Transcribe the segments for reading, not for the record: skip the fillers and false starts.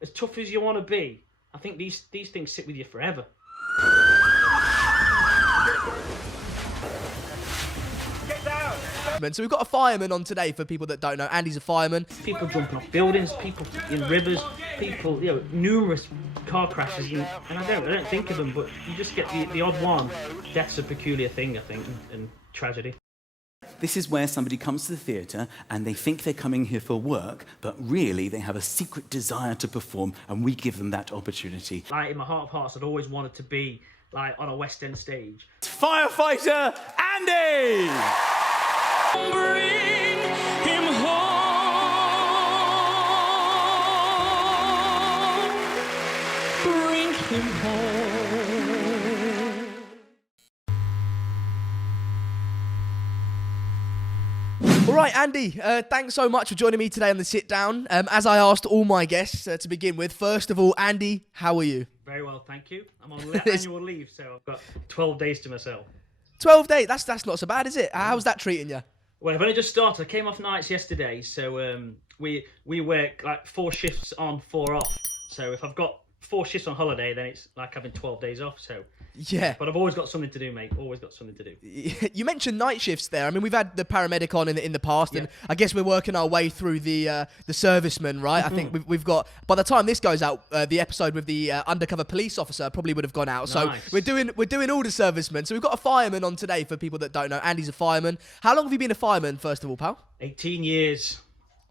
as tough as you want to be, I think these things sit with you forever. So we've got a fireman on today for people that don't know. Andy's a fireman. People jumping off buildings, people in rivers, people, numerous car crashes, and I don't think of them, but you just get the odd one. Death's a peculiar thing, I think, and tragedy. This is where somebody comes to the theatre and they think they're coming here for work, but really they have a secret desire to perform, and we give them that opportunity. Like, in my heart of hearts, I'd always wanted to be like on a West End stage. Firefighter Andy! Bring him home. Bring him home. All right, Andy, thanks so much for joining me today on the sit down. As I asked all my guests to begin with, first of all, Andy, how are you? Very well, thank you. I'm on annual leave, so I've got 12 days to myself. 12 days, that's not so bad, is it? How's that treating you? Well, I've only just started. I came off nights yesterday, so we work like 4 shifts on, 4 off. So if I've got 4 shifts on holiday, then it's like having 12 days off. So yeah, but I've always got something to do, mate. Always got something to do. You mentioned night shifts there. I mean, we've had the paramedic on in the past, and Yeah. I guess we're working our way through the serviceman, right? I think we've got, by the time this goes out, the episode with the undercover police officer probably would have gone out. So Nice. we're doing all the servicemen. So we've got a fireman on today for people that don't know. Andy's a fireman. How long have you been a fireman, first of all, pal? 18 years.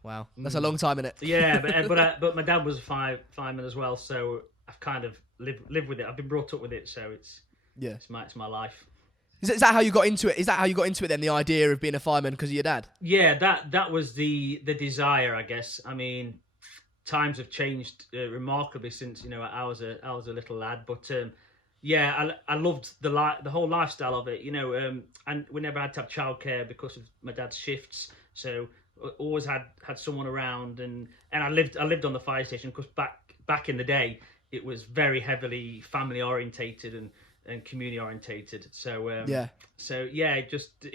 Wow, that's a long time, innit? Yeah, but my dad was a fireman as well, so I've kind of lived with it. I've been brought up with it, so it's my life. Is that how you got into it? Is that how you got into it then, the idea of being a fireman because of your dad? Yeah, that was the desire, I guess. I mean, times have changed remarkably since I was a little lad, but yeah, I loved the whole lifestyle of it, and we never had to have childcare because of my dad's shifts, so always had someone around, and I lived on the fire station because back in the day it was very heavily family orientated and community orientated. So it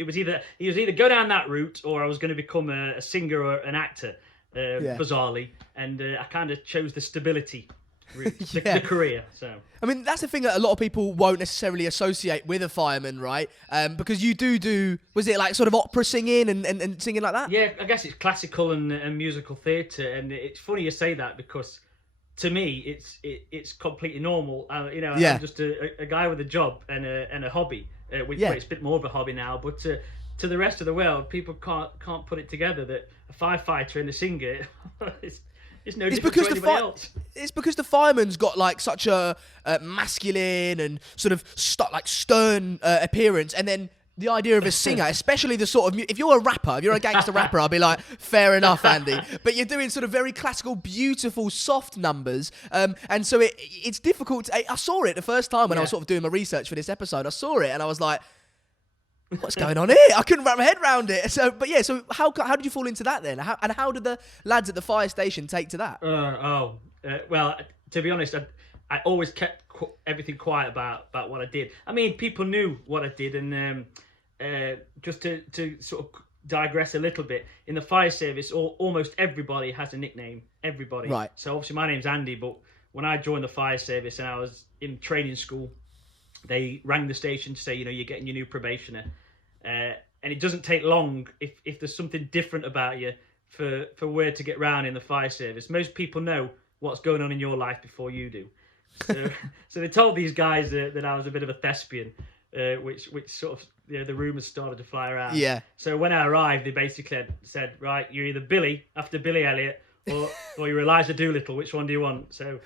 was either go down that route or I was going to become a singer or an actor, bizarrely, and I kind of chose the stability route, the career. So I mean, that's the thing that a lot of people won't necessarily associate with a fireman, right? Because you do was it like sort of opera singing and singing like that? Yeah, I guess it's classical and musical theatre, and it's funny you say that because to me it's completely normal. I'm just a guy with a job and a hobby. Well, it's a bit more of a hobby now, but to the rest of the world, people can't put it together that a firefighter and a singer it's no different to anybody else. It's because the fireman's got like such a masculine and sort of stern appearance, and then the idea of a singer, especially the sort of if you're a rapper, if you're a gangster rapper, I'll be like, fair enough, Andy. But you're doing sort of very classical, beautiful, soft numbers, and so it's difficult. I saw it the first time when I was sort of doing my research for this episode. I saw it and I was like, what's going on here? I couldn't wrap my head around it. So how did you fall into that then? How did the lads at the fire station take to that? Well, to be honest, I always kept everything quiet about what I did. I mean, people knew what I did, and just to sort of digress a little bit, in the fire service, almost everybody has a nickname. Everybody. Right. So obviously my name's Andy, but when I joined the fire service and I was in training school, they rang the station to say, you're getting your new probationer. And it doesn't take long if there's something different about you for word to get round in the fire service. Most people know what's going on in your life before you do. So they told these guys that I was a bit of a thespian, which sort of the rumours started to fly around. Yeah. So when I arrived, they basically said, right, you're either Billy after Billy Elliot or you're Elijah Doolittle. Which one do you want? So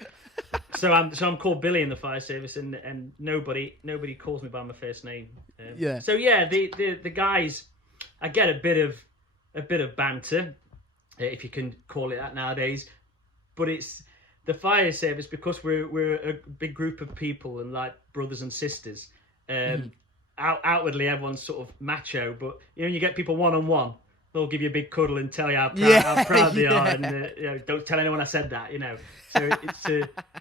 I'm called Billy in the fire service, and nobody calls me by my first name. So yeah, the guys, I get a bit of banter, if you can call it that nowadays, but it's the fire service because we're a big group of people and like brothers and sisters. Outwardly, everyone's sort of macho, but you get people one-on-one. they'll give you a big cuddle and tell you how proud, Yeah, how proud they are, yeah. and don't tell anyone I said that, So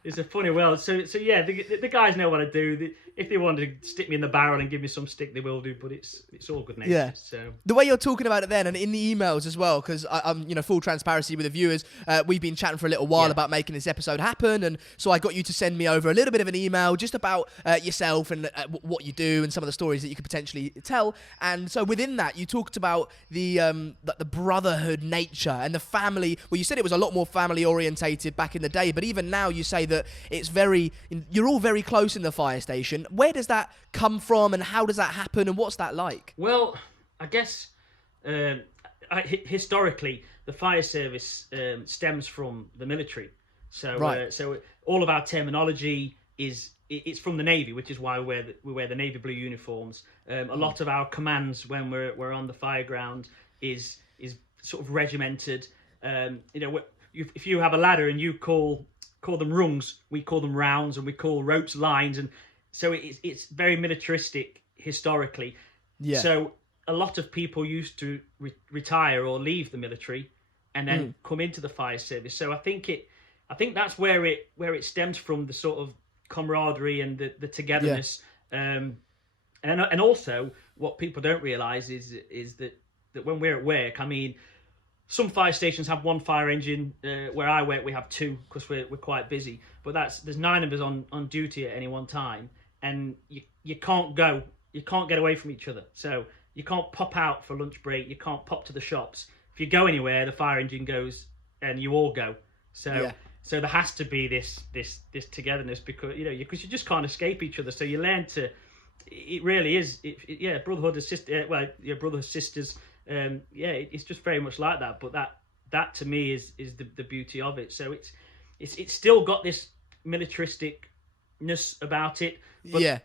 it's a funny world. So yeah, the guys know what I do. If they want to stick me in the barrel and give me some stick, they will do. But it's all good natured. Yeah. So The way you're talking about it then, and in the emails as well, because I'm, full transparency with the viewers, we've been chatting for a little while about making this episode happen, and so I got you to send me over a little bit of an email just about yourself and what you do and some of the stories that you could potentially tell. And so within that, you talked about the brotherhood nature and the family. Well, you said it was a lot more family orientated back in the day, but even now you say that you're all very close in the fire station. Where does that come from, and how does that happen, and what's that like? Well, I guess historically the fire service stems from the military. So so all of our terminology it's from the Navy, which is why we wear the navy blue uniforms. A lot of our commands when we're on the fire ground is sort of regimented. If you have a ladder and you call them rungs, we call them rounds, and we call ropes lines, and so it's very militaristic historically. Yeah. So a lot of people used to retire or leave the military and then come into the fire service. So I think that's where it stems from, the sort of camaraderie and the togetherness. Yeah. And also what people don't realise is that when we're at work, I mean, some fire stations have one fire engine. Where I work, we have two because we're quite busy. But there's 9 of us on duty at any one time, and you can't get away from each other. So you can't pop out for lunch break. You can't pop to the shops. If you go anywhere, the fire engine goes, and you all go. So there has to be this togetherness, because you just can't escape each other. So you learn to. It really is. Brotherhood of sisters. Brotherhood sisters. It's just very much like that. But that to me is the beauty of it. So it's still got this militaristicness about it.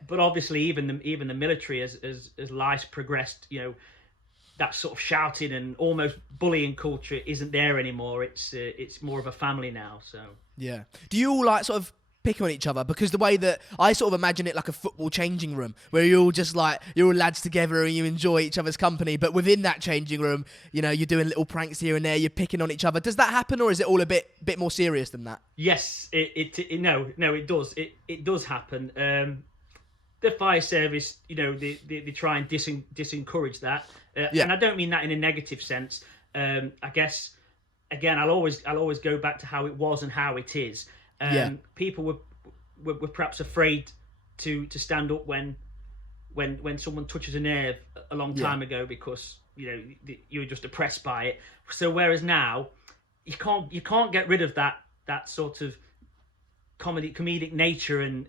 But obviously even the military as life's progressed, that sort of shouting and almost bullying culture isn't there anymore. It's more of a family now. So yeah. Do you all sort of pick on each other? Because the way that I sort of imagine it, like a football changing room where you're all lads together and you enjoy each other's company, but within that changing room, you're doing little pranks here and there, you're picking on each other. Does that happen, or is it all a bit more serious than that? Yes, it does. It does happen. The fire service, they try and disencourage that, and I don't mean that in a negative sense. I guess again, I'll always go back to how it was and how it is. People were perhaps afraid to stand up when someone touches a nerve a long time ago, because you were just oppressed by it. So whereas now you can't get rid of that sort of comedic nature and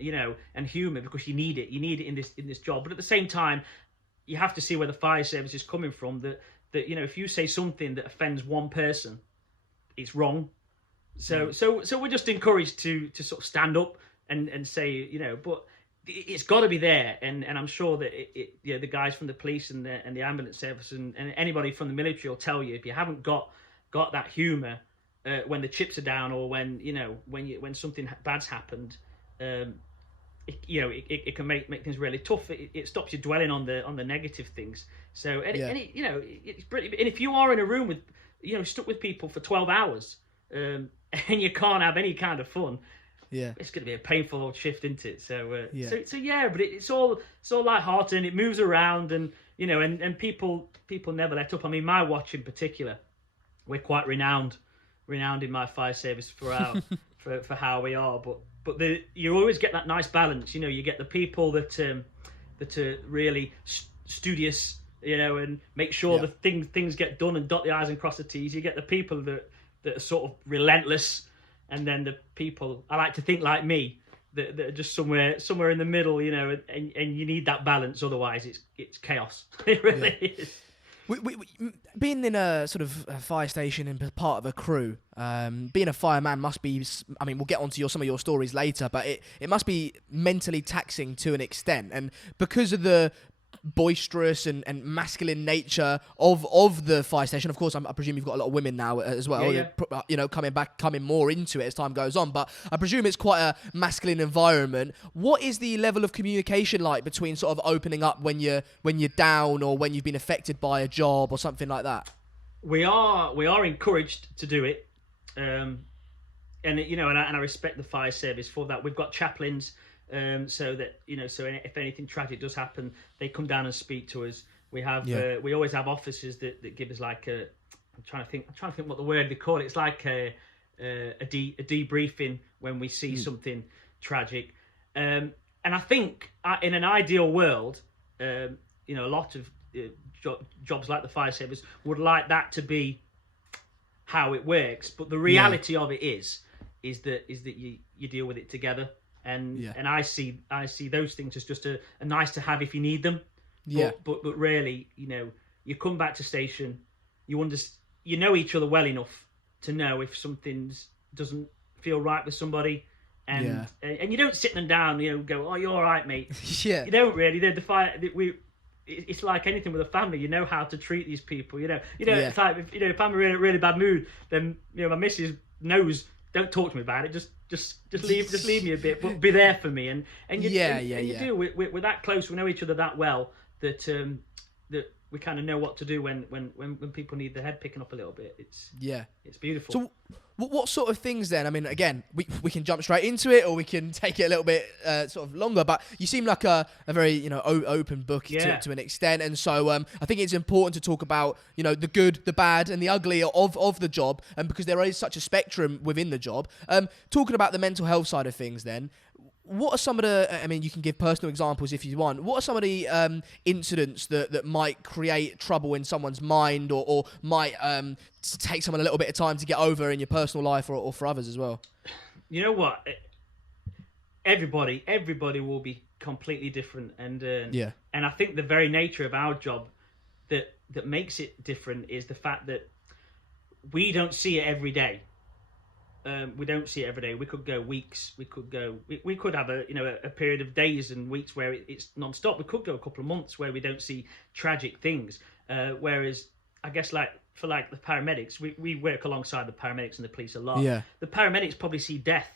and humour, because you need it in this job. But at the same time, you have to see where the fire service is coming from. That if you say something that offends one person, it's wrong. So we're just encouraged to sort of stand up and say, but it's got to be there, and I'm sure that the guys from the police and the ambulance service and anybody from the military will tell you, if you haven't got that humour when the chips are down, or when something bad's happened, it can make things really tough. It stops you dwelling on the negative things. So it's brilliant. And if you are in a room with stuck with people for 12 hours. And you can't have any kind of fun. Yeah, it's going to be a painful old shift, isn't it? So but it's all light-hearted, and it moves around, and and people never let up. I mean, my watch in particular, we're quite renowned in my fire service for how we are. But you always get that nice balance. You get the people that are really studious, and make sure the things get done and dot the I's and cross the T's. You get the people that are sort of relentless, and then the people, I like to think like me, that are just somewhere in the middle, and you need that balance, otherwise it's chaos. It really is. Being in a sort of a fire station and part of a crew, being a fireman must be, I mean, we'll get onto some of your stories later, but it must be mentally taxing to an extent, and because of the boisterous and masculine nature of the fire station. Of course, I presume you've got a lot of women now as well. Yeah. Coming more into it as time goes on. But I presume it's quite a masculine environment. What is the level of communication like between sort of opening up when you're down, or when you've been affected by a job or something like that? We are encouraged to do it, and I respect the fire service for that. We've got chaplains, so that if anything tragic does happen, they come down and speak to us. We have we always have officers that give us like a. I'm trying to think what the word they call it. It's like a debriefing when we see something tragic, and I think in an ideal world, a lot of jobs like the fire service would like that to be how it works. But the reality of it is that you deal with it together, and I see those things as just a nice to have if you need them. But really, you come back to station, you know each other well enough to know if something doesn't feel right with somebody, and you don't sit them down, go, oh, you're all right, mate. You don't really. The fire it's like anything with a family. You know how to treat these people. It's like if I'm in a really bad mood, then my missus knows. Don't talk to me about it. Just leave me a bit, but be there for me. And you do. We're that close. We know each other that well that that we kind of know what to do when people need their head picking up a little bit. It's beautiful. So what sort of things then? I mean, again, we can jump straight into it, or we can take it a little bit sort of longer, but you seem like a very open book to an extent, and so I think it's important to talk about the good, the bad, and the ugly of the job, and because there is such a spectrum within the job. Talking about the mental health side of things then, what are some of the, I mean, you can give personal examples if you want, what are some of the incidents that might create trouble in someone's mind, or might take someone a little bit of time to get over in your personal life, or for others as well? You know what? Everybody will be completely different, and I think the very nature of our job that makes it different is the fact that we don't see it every day. We don't see it every day. We could go weeks. We could have a period of days and weeks where it's non-stop. We could go a couple of months where we don't see tragic things. Whereas I guess for the paramedics, we work alongside the paramedics and the police a lot. Yeah. The paramedics probably see death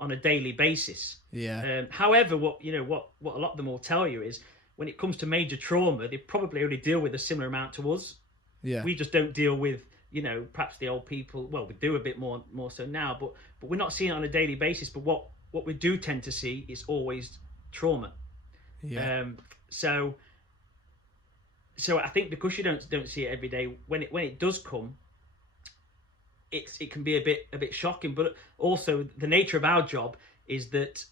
on a daily basis. Yeah. However, what a lot of them will tell you is when it comes to major trauma, they probably only deal with a similar amount to us. Yeah. We just don't deal with perhaps the old people. Well, we do a bit more so now, but we're not seeing it on a daily basis. But what we do tend to see is always trauma. Yeah. So I think because you don't see it every day, when it does come, it can be a bit shocking. But also the nature of our job is that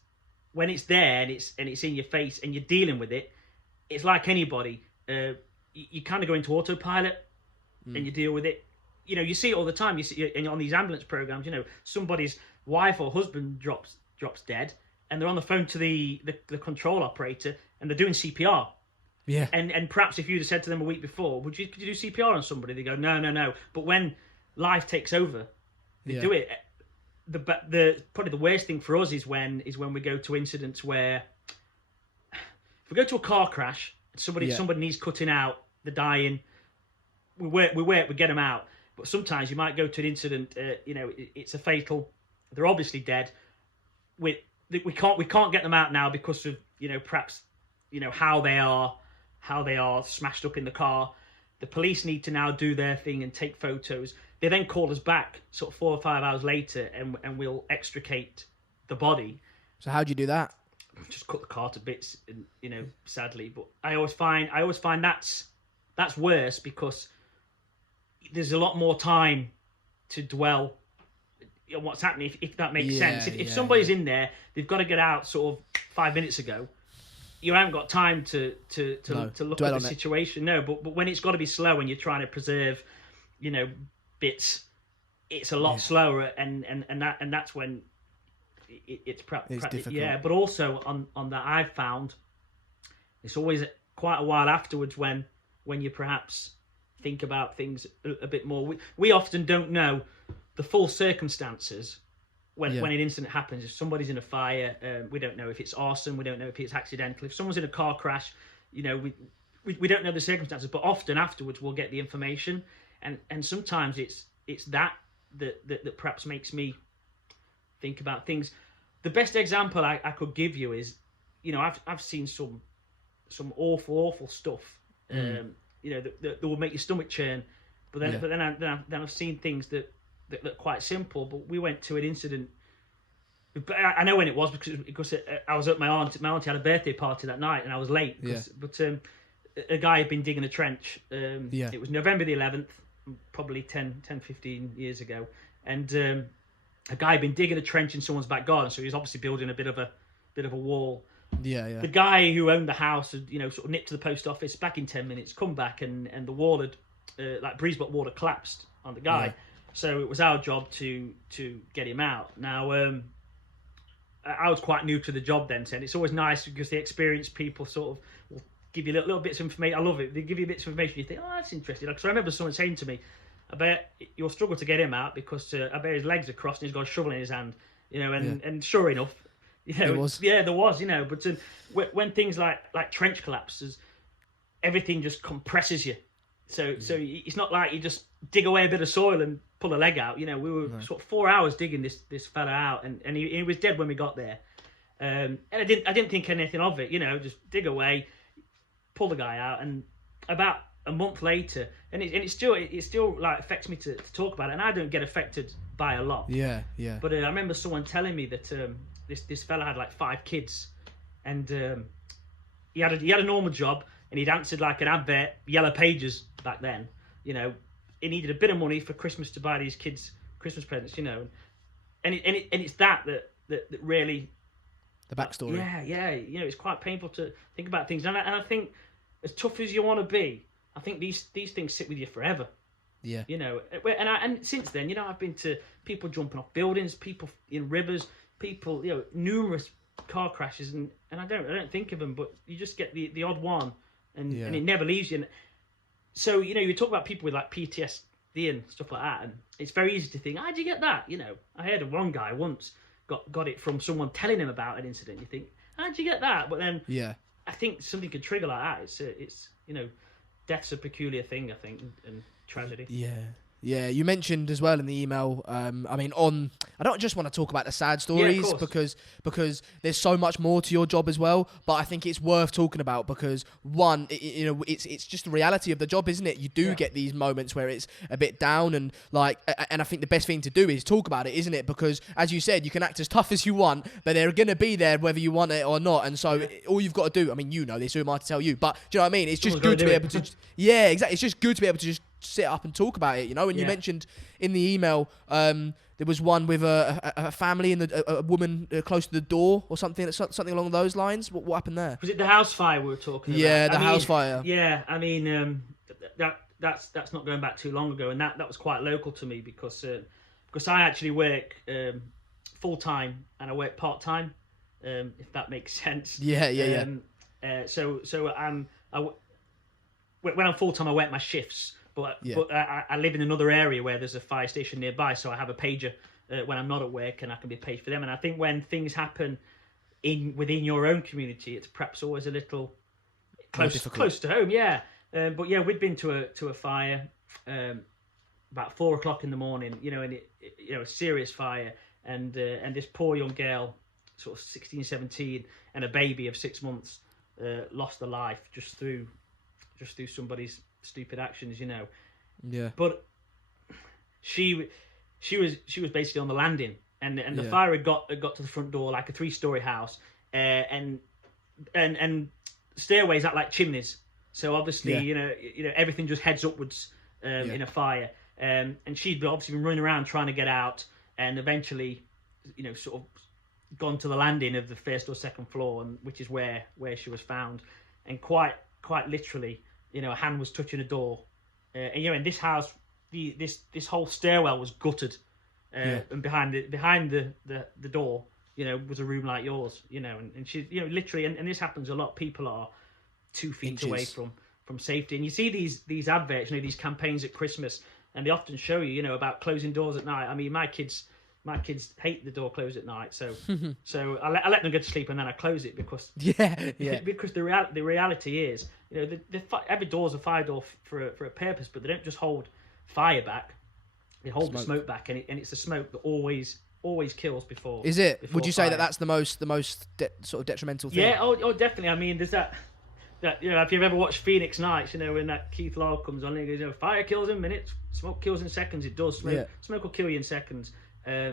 when it's there and it's in your face and you're dealing with it, it's like anybody. You kind of go into autopilot and you deal with it. You see it all the time. You see on these ambulance programs. Somebody's wife or husband drops dead, and they're on the phone to the control operator, and they're doing CPR. Yeah. And perhaps if you'd have said to them a week before, could you do CPR on somebody? They go, no. But when life takes over, they do it. The probably the worst thing for us is when we go to incidents where, if we go to a car crash, somebody needs cutting out, they're dying. We get them out. But sometimes you might go to an incident, it's a fatal. They're obviously dead. We can't get them out now because of perhaps how they are smashed up in the car. The police need to now do their thing and take photos. They then call us back sort of 4 or 5 hours later, and we'll extricate the body. So how do you do that? Just cut the car to bits, sadly. But I always find that's worse because there's a lot more time to dwell on what's happening, if that makes sense. If somebody's in there, they've got to get out sort of 5 minutes ago. You haven't got time to look at the situation. No, but when it's got to be slow and you're trying to preserve, bits, it's a lot slower, and that's when it's difficult. Yeah, but also on that, I've found it's always quite a while afterwards when you perhaps think about things a bit more. We often don't know the full circumstances when an incident happens. If somebody's in a fire, we don't know if it's arson, we don't know if it's accidental. If someone's in a car crash, we don't know the circumstances, but often afterwards we'll get the information, and sometimes it's that perhaps makes me think about things. The best example I could give you is, I've seen some awful stuff, that will make your stomach churn. But then I've seen things that look quite simple. But we went to an incident. But I know when it was because I was at my auntie had a birthday party that night and I was late. But a guy had been digging a trench. It was November the 11th, probably 15 years ago, and a guy had been digging a trench in someone's back garden. So he was obviously building a bit of a wall. The guy who owned the house had, sort of nipped to the post office back in 10 minutes, come back, and the wall had, like breeze block wall had collapsed on the guy. So it was our job to get him out. Now, I was quite new to the job then, so it's always nice because the experienced people sort of will give you little bits of information. I love it. They give you bits of information. You think, oh, that's interesting. Because I remember someone saying to me, I bet you'll struggle to get him out because I bet his legs are crossed and he's got a shovel in his hand. And sure enough, there was. But when things like trench collapses, everything just compresses you. So it's not like you just dig away a bit of soil and pull a leg out. We were sort of 4 hours digging this fella out, and he was dead when we got there. And I didn't think anything of it. Just dig away, pull the guy out, and about a month later, and it still like affects me to talk about it, and I don't get affected by a lot. But I remember someone telling me that this fella had like 5 kids, and he had a normal job. And he'd answered like an advert, Yellow Pages back then. He needed a bit of money for Christmas to buy these kids Christmas presents. And it's that really the backstory. Yeah. It's quite painful to think about things, and I think as tough as you want to be, I think these things sit with you forever. Yeah. And since then, I've been to people jumping off buildings, people in rivers, people, numerous car crashes, and I don't think of them, but you just get the odd one. And it never leaves you. And so, you talk about people with like PTSD and stuff like that, and it's very easy to think, how'd you get that? I heard of one guy once got it from someone telling him about an incident. You think, how'd you get that? But then I think something could trigger like that. It's death's a peculiar thing, I think, and tragedy. Yeah, you mentioned as well in the email. I don't just want to talk about the sad stories because there's so much more to your job as well. But I think it's worth talking about because one, it's just the reality of the job, isn't it? You do get these moments where it's a bit down and I think the best thing to do is talk about it, isn't it? Because as you said, you can act as tough as you want, but they're going to be there whether you want it or not. And so all you've got to do, this, who am I to tell you? But do you know what I mean? It's just good to be able to. Yeah, exactly. It's just good to be able to just sit up and talk about it, And you mentioned in the email there was one with a family and a woman close to the door or something along those lines. What happened there? Was it the house fire we were talking about? Yeah, the house fire. Yeah, that's not going back too long ago, and that was quite local to me because I actually work full time and I work part time, if that makes sense. Yeah. So when I'm full time, I work my shifts. But I live in another area where there's a fire station nearby, so I have a pager when I'm not at work, and I can be paged for them. And I think when things happen within your own community, it's perhaps always a little close to home. But we'd been to a fire about 4 o'clock in the morning. And a serious fire, and this poor young girl, sort of 16, 17, and a baby of 6 months lost their life just through somebody's stupid actions, Yeah. But she was basically on the landing, and the fire had got to the front door, like a 3-story house, and stairways act like chimneys. So obviously, everything just heads upwards in a fire. And she'd obviously been running around trying to get out, and eventually, sort of gone to the landing of the first or second floor, and which is where she was found, and quite literally. A hand was touching a door, and in this house, this whole stairwell was gutted, and behind the door, was a room like yours, and she, literally, and this happens a lot. People are 2 feet away from safety, and you see these adverts, these campaigns at Christmas, and they often show you, about closing doors at night. My kids hate the door closed at night, so I let them go to sleep and then I close it because because the reality is, every door's a fire door for a purpose, but they don't just hold fire back; they hold the smoke back, and it's the smoke that always kills before. Is it? Before Would you say fire. that's the most sort of detrimental thing? Yeah, oh definitely. There's that, if you've ever watched Phoenix Nights, when that Keith Lyle comes on, and he goes, fire kills in minutes, smoke kills in seconds. It does. Smoke will kill you in seconds.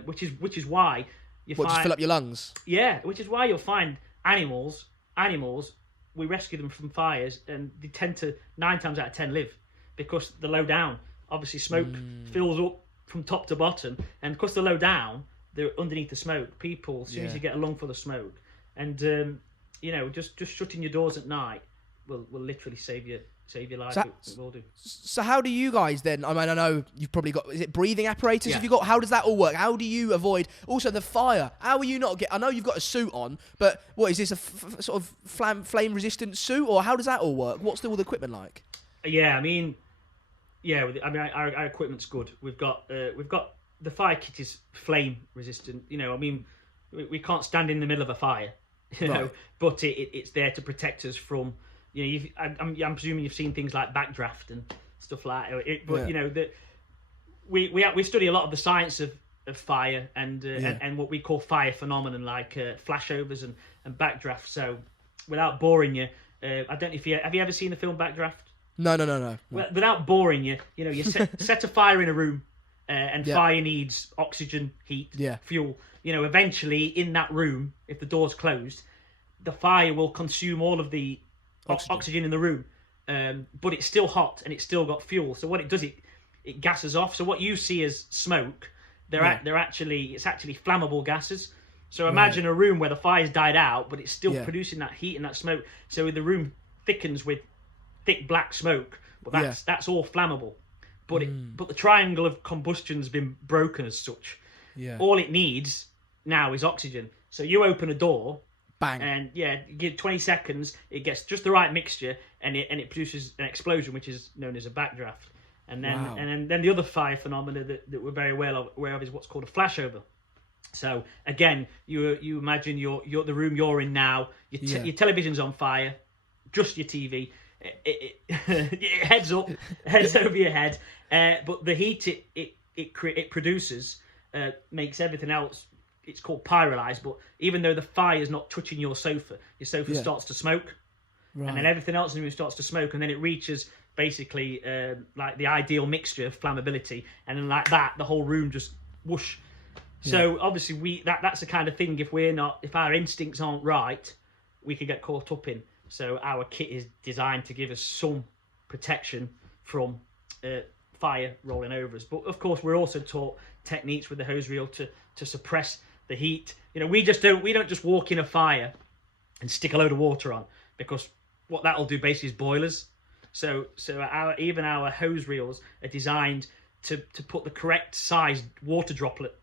Which is why you find, just fill up your lungs. Yeah, which is why you'll find animals. We rescue them from fires, and they tend to 9 times out of 10 live because they're low down. Obviously, smoke fills up from top to bottom, and because they're low down, they're underneath the smoke. People, as soon as you get a lung full of smoke, and just shutting your doors at night will literally save your life. It will do. So how do you guys then? I mean, I know you've probably got, is it breathing apparatus? Yeah. Have you got? How does that all work? How do you avoid also the fire? How are you not I know you've got a suit on, but what is this, a sort of flame resistant suit, or how does that all work? What's all the equipment like? Yeah, I mean, our equipment's good. We've got the fire kit is flame resistant. We can't stand in the middle of a fire, Right. but it's there to protect us from. I'm presuming you've seen things like backdraft and stuff like that. We study a lot of the science of fire and what we call fire phenomenon, like flashovers and backdraft. So, without boring you, I don't know if have you ever seen the film Backdraft? No. Well, without boring you, you set a fire in a room, and fire needs oxygen, heat, fuel. Eventually in that room, if the door's closed, the fire will consume all of the oxygen in the room, but it's still hot and it's still got fuel. So what it does, it gases off. So what you see as smoke, it's actually flammable gases. So imagine a room where the fire's died out, but it's still producing that heat and that smoke. So the room thickens with thick black smoke, but that's all flammable. But but the triangle of combustion's been broken as such. Yeah. All it needs now is oxygen. So you open a door. Bang. And you give 20 seconds, it gets just the right mixture, and it produces an explosion, which is known as a backdraft. And then then the other fire phenomena that we're very well aware of is what's called a flashover. So again, you imagine you're the room you're in now. Your television's on fire, just your TV. It heads over your head, but the heat it produces makes everything else. It's called pyrolyze, but even though the fire is not touching your sofa starts to smoke, and then everything else in the room starts to smoke, and then it reaches basically like the ideal mixture of flammability, and then like that, the whole room just whoosh. So obviously that's the kind of thing, if our instincts aren't right, we could get caught up in. So our kit is designed to give us some protection from fire rolling over us. But of course, we're also taught techniques with the hose reel to suppress the heat. We don't just walk in a fire and stick a load of water on, because what that'll do basically is boilers. So our hose reels are designed to put the correct sized water droplet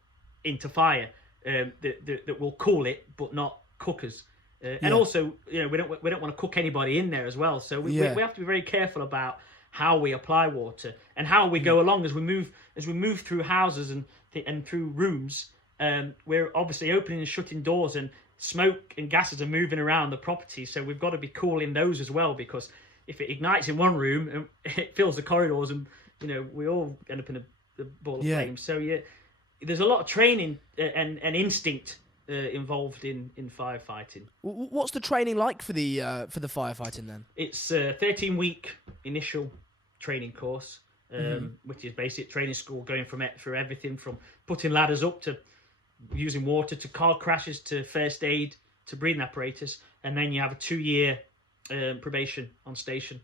into fire that will cool it but not cook us. And also, we don't want to cook anybody in there as well. So we have to be very careful about how we apply water and how we go along as we move through houses and through rooms. We're obviously opening and shutting doors, and smoke and gases are moving around the property. So we've got to be cool in those as well, because if it ignites in one room, it fills the corridors, and we all end up in a ball of flames. So there's a lot of training and instinct involved in firefighting. What's the training like for the firefighting then? It's a 13-week initial training course, which is basic training school, going through everything from putting ladders up to using water, to car crashes, to first aid, to breathing apparatus, and then you have a 2-year probation on station,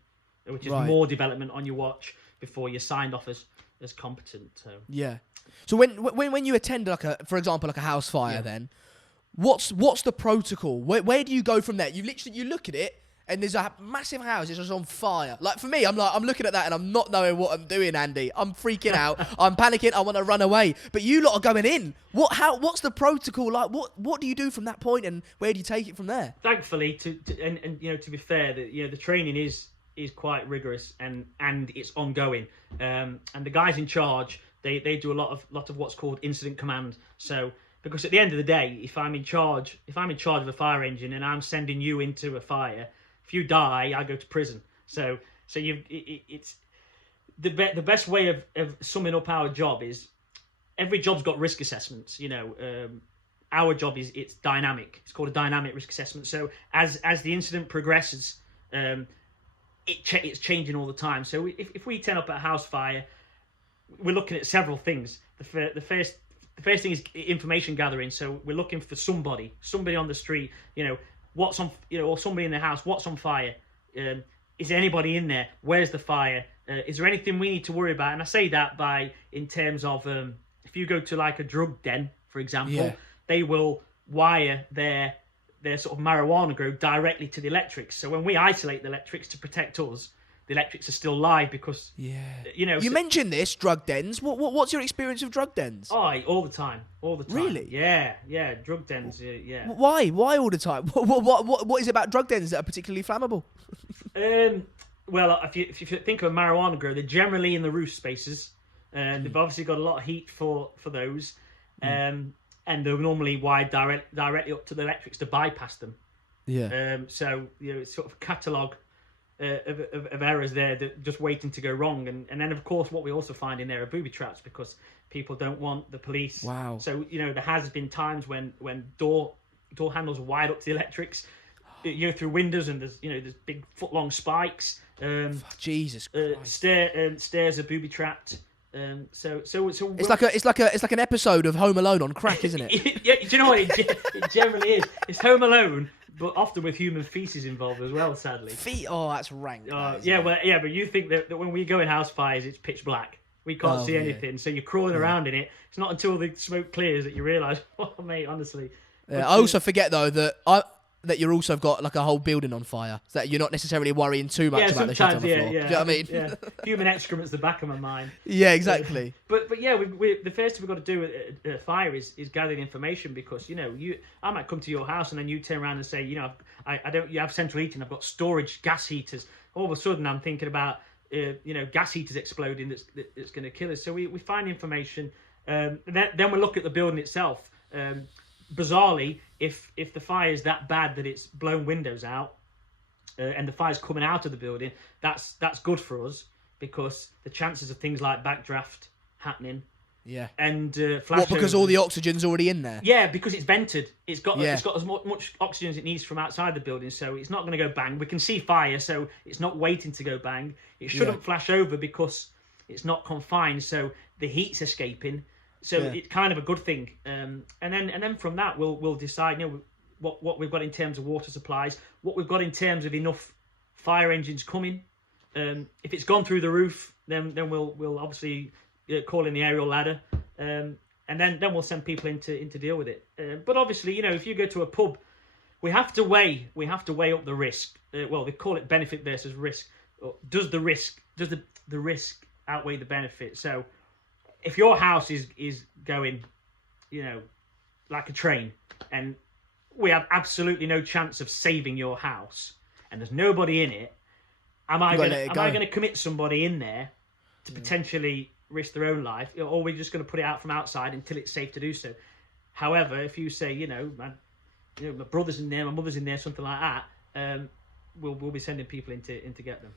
which is more development on your watch before you're signed off as competent. So when you attend for example a house fire, then what's the protocol? Where do you go from there? You look at it, and there's a massive house. It's just on fire. Like for me, I'm looking at that and I'm not knowing what I'm doing, Andy. I'm freaking out. I'm panicking. I want to run away. But you lot are going in. What's the protocol like? What do you do from that point, and where do you take it from there? Thankfully, to be fair, the training is quite rigorous and it's ongoing. And the guys in charge, they do a lot of what's called incident command. So because at the end of the day, if I'm in charge of a fire engine and I'm sending you into a fire, if you die, I go to prison. So it's the best way of summing up our job is every job's got risk assessments. Our job it's dynamic. It's called a dynamic risk assessment. So as the incident progresses, it's changing all the time. So if we turn up at a house fire, we're looking at several things. The first thing is information gathering. So we're looking for somebody on the street. What's on, or somebody in the house. What's on fire? Is there anybody in there? Where's the fire? Is there anything we need to worry about? And I say that in terms of if you go to like a drug den, for example, they will wire their sort of marijuana grow directly to the electrics. So when we isolate the electrics to protect us, the electrics are still live because You mentioned this drug dens. What's your experience of drug dens? Oh, all the time. Really? Yeah, drug dens. Yeah. Why all the time? What is it about drug dens that are particularly flammable? Well, if you think of a marijuana grow, they're generally in the roof spaces. They've obviously got a lot of heat for those, and they're normally wired directly up to the electrics to bypass them. Yeah. So it's sort of a catalogue of errors there that just waiting to go wrong, and then of course what we also find in there are booby traps because people don't want the police. Wow. So there has been times when door handles are wired up to the electrics, through windows, and there's big foot-long spikes. Jesus Christ. Stairs are booby trapped. So it's like an episode of Home Alone on crack, isn't it? Yeah, do you know what it generally is? It's Home Alone, but often with human feces involved as well. Sadly. That's rank. But you think that when we go in house fires, it's pitch black. We can't see anything, so you're crawling around in it. It's not until the smoke clears that you realise, oh mate, honestly. Yeah, I also forget though that you're also got like a whole building on fire, so that you're not necessarily worrying too much about the shit on the floor. Do you know what I mean? Yeah. Human excrement's the back of my mind. Yeah, exactly. But the first thing we've got to do at a fire is gather the information, because I might come to your house and then you turn around and say, you have central heating, I've got storage gas heaters. All of a sudden I'm thinking about gas heaters exploding that's going to kill us. So we find information, then we look at the building itself. Bizarrely, if the fire is that bad that it's blown windows out, and the fire's coming out of the building, that's good for us, because the chances of things like backdraft happening, and flash because all the oxygen's already in there. Yeah, because it's vented. It's got as much oxygen as it needs from outside the building, so it's not going to go bang. We can see fire, so it's not waiting to go bang. It shouldn't flash over because it's not confined, so the heat's escaping. So it's kind of a good thing, and then from that we'll decide what we've got in terms of water supplies, what we've got in terms of enough fire engines coming. If it's gone through the roof, then we'll obviously call in the aerial ladder, and then we'll send people in to deal with it. But obviously, if you go to a pub, we have to weigh up the risk. Well, they call it benefit versus risk. Does the risk outweigh the benefit? So if your house is going, like a train, and we have absolutely no chance of saving your house, and there's nobody in it, am I going to commit somebody in there to potentially risk their own life, or are we just going to put it out from outside until it's safe to do so? However, if you say, my brother's in there, my mother's in there, something like that, we'll be sending people in to get them.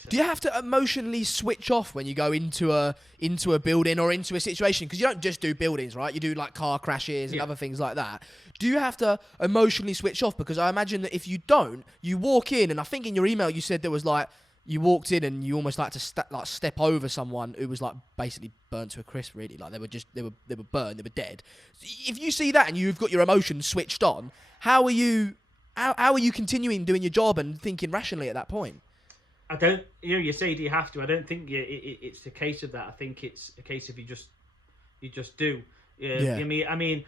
So. Do you have to emotionally switch off when you go into a building or into a situation? Because you don't just do buildings, right? You do like car crashes and other things like that. Do you have to emotionally switch off? Because I imagine that if you don't, you walk in, and I think in your email you said there was like, you walked in and you almost like to step over someone who was like basically burnt to a crisp, really. Like they were burned, they were dead. If you see that and you've got your emotions switched on, how are you continuing doing your job and thinking rationally at that point? I don't. You say, do you have to? I don't think it's a case of that. I think it's a case of you just do. I mean,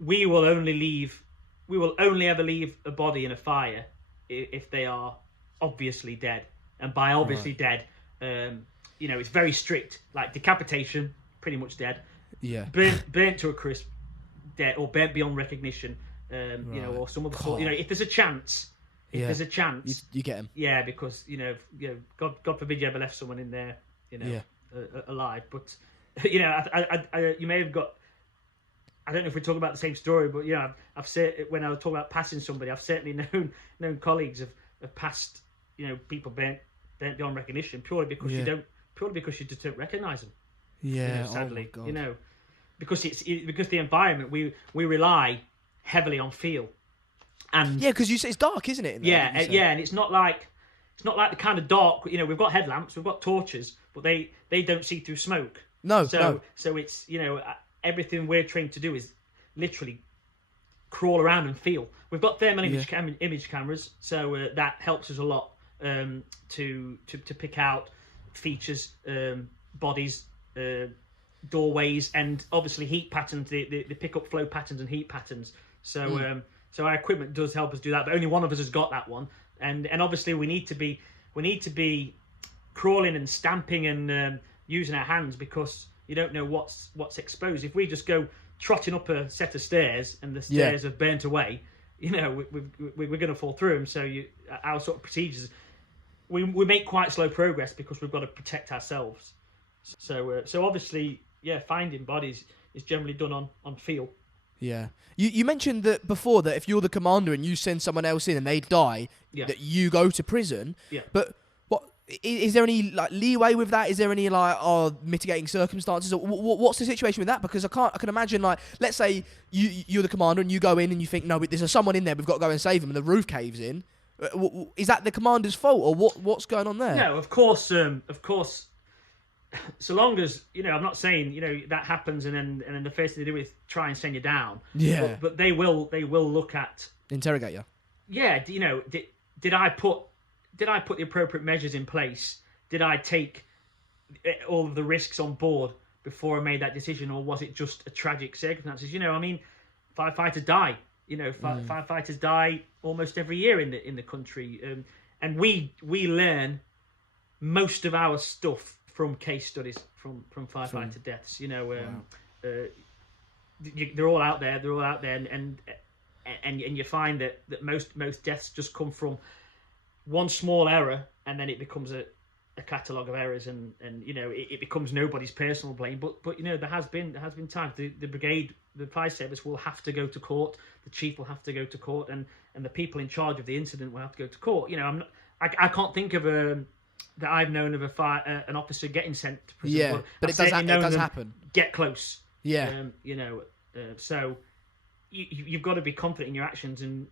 we will only ever leave a body in a fire if they are obviously dead. And by obviously dead, it's very strict. Like decapitation, pretty much dead. Yeah. Burnt to a crisp, dead, or burnt beyond recognition. Or some other sort. If there's a chance. There's a chance, you get him. Yeah, because God forbid you ever left someone in there, alive. But you may have got. I don't know if we're talking about the same story, but I've said when I was talking about passing somebody, I've certainly known colleagues have passed people burnt beyond recognition purely because you just don't recognise them. Yeah, sadly, oh my God. Because because the environment we rely heavily on feel. And Yeah, because you say it's dark, isn't it? In there, yeah, didn't you say? yeah, and it's not like the kind of dark. You know, we've got headlamps, we've got torches, but they don't see through smoke. No, So no. so it's, you know, everything we're trained to do is literally crawl around and feel. We've got thermal image cameras, so that helps us a lot to pick out features, bodies, doorways, and obviously heat patterns. They pick up flow patterns and heat patterns. So so our equipment does help us do that, but only one of us has got that one. And obviously we need to be crawling and stamping and using our hands, because you don't know what's exposed. If we just go trotting up a set of stairs and the stairs have burnt away, you know, we're going to fall through them. So our sort of procedures, we make quite slow progress because we've got to protect ourselves. So obviously, yeah, finding bodies is generally done on feel. Yeah. You mentioned that before, that if you're the commander and you send someone else in and they die, that you go to prison. Yeah. But what is there any like leeway with that? Is there any like mitigating circumstances? Or what's the situation with that? Because I can imagine, like, let's say you're the commander and you go in and you think, no, there's someone in there, we've got to go and save him, and the roof caves in. Is that the commander's fault, or what's going on there? No, of course. So long as, you know, I'm not saying, you know, that happens and then the first thing they do is try and send you down. Yeah. But they will look at, Interrogate you. yeah, you know, did I put the appropriate measures in place? Did I take all of the risks on board before I made that decision, or was it just a tragic circumstances? You know, I mean, firefighters die. You know, firefighters die almost every year in the country, and we learn most of our stuff from case studies from firefighter deaths. You know, they're all out there. And you find that most deaths just come from one small error, and then it becomes a catalogue of errors, and you know, it becomes nobody's personal blame. But you know, there has been times the brigade, the fire service will have to go to court. The chief will have to go to court, and the people in charge of the incident will have to go to court. You know, I can't think of that I've known of an officer getting sent to prison. Yeah, but it does happen. Get close. Yeah. You know, so you've got to be confident in your actions and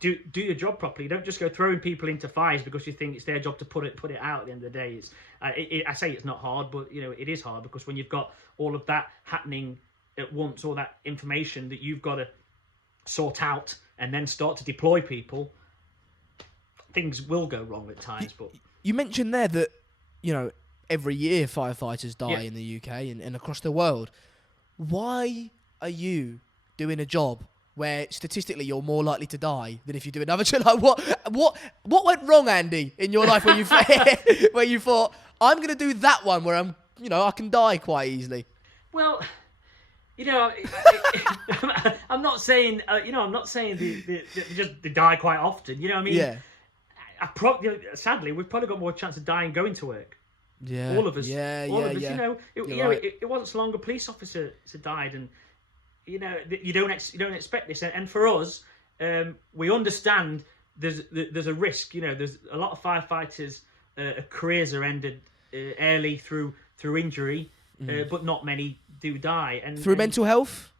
do your job properly. Don't just go throwing people into fires because you think it's their job to put it out at the end of the day. I say it's not hard, but you know, it is hard, because when you've got all of that happening at once, all that information that you've got to sort out and then start to deploy people, things will go wrong at times. But you mentioned there that, you know, every year firefighters die in the UK and across the world. Why are you doing a job where statistically you're more likely to die than if you do another job? Like, what went wrong, Andy, in your life where you thought, I'm going to do that one where I can die quite easily? Well, you know, I'm not saying they die quite often. You know what I mean? Yeah. Sadly, we've probably got more chance of dying going to work. Yeah. All of us. Yeah. All of us. You know, Right. it wasn't so long a police officer died, and you know, you don't expect this. And for us, we understand there's a risk. You know, there's a lot of firefighters' careers are ended early through injury, but not many do die. And Through mental health?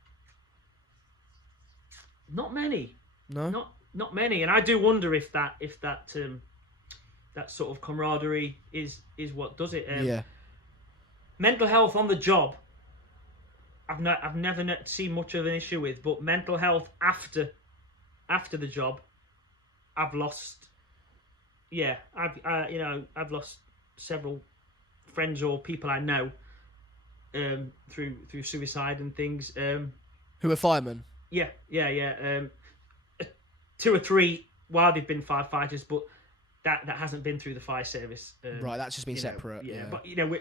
Not many. No. Not many, and I do wonder if that sort of camaraderie is what does it. Yeah. Mental health on the job, I've never seen much of an issue with, but mental health after the job, I've lost. Yeah, I've lost several friends or people I know through suicide and things. Who are firemen? Yeah. 2 or 3 while they've been firefighters, but that hasn't been through the fire service. Right, that's just been separate. Yeah, but you know,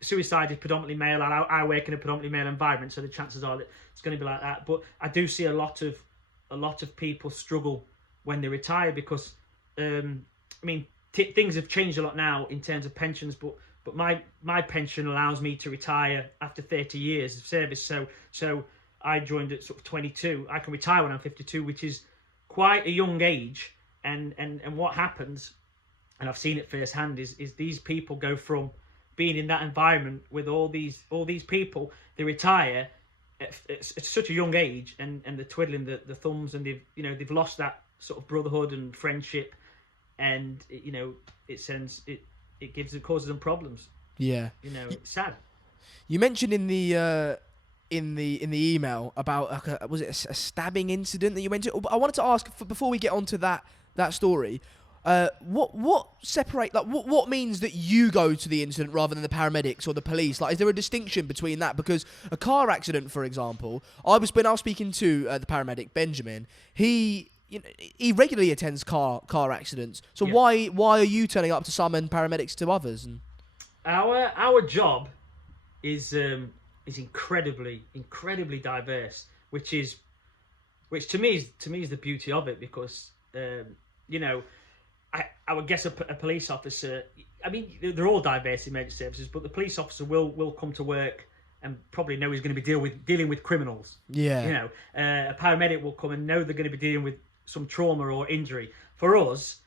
suicide is predominantly male, and I work in a predominantly male environment, so the chances are that it's going to be like that. But I do see a lot of people struggle when they retire, because things have changed a lot now in terms of pensions, but my pension allows me to retire after 30 years of service. So I joined at sort of 22. I can retire when I'm 52, which is quite a young age. And what happens, and I've seen it firsthand, is these people go from being in that environment with all these people, they retire, it's such a young age, and they're twiddling the thumbs, and they've lost that sort of brotherhood and friendship, and it causes them problems. Yeah. It's sad. You mentioned in the email about was it a stabbing incident that you mentioned? I wanted to ask before we get onto that story. What means that you go to the incident rather than the paramedics or the police? Like, is there a distinction between that? Because a car accident, for example, when I was speaking to the paramedic Benjamin, he regularly attends car accidents. So why are you turning up to some and paramedics to others? And our job is incredibly diverse, which to me is the beauty of it, because I would guess a police officer, I mean, they're all diverse in emergency services, but the police officer will come to work and probably know he's going to be dealing with criminals. Yeah. A paramedic will come and know they're going to be dealing with some trauma or injury. For us,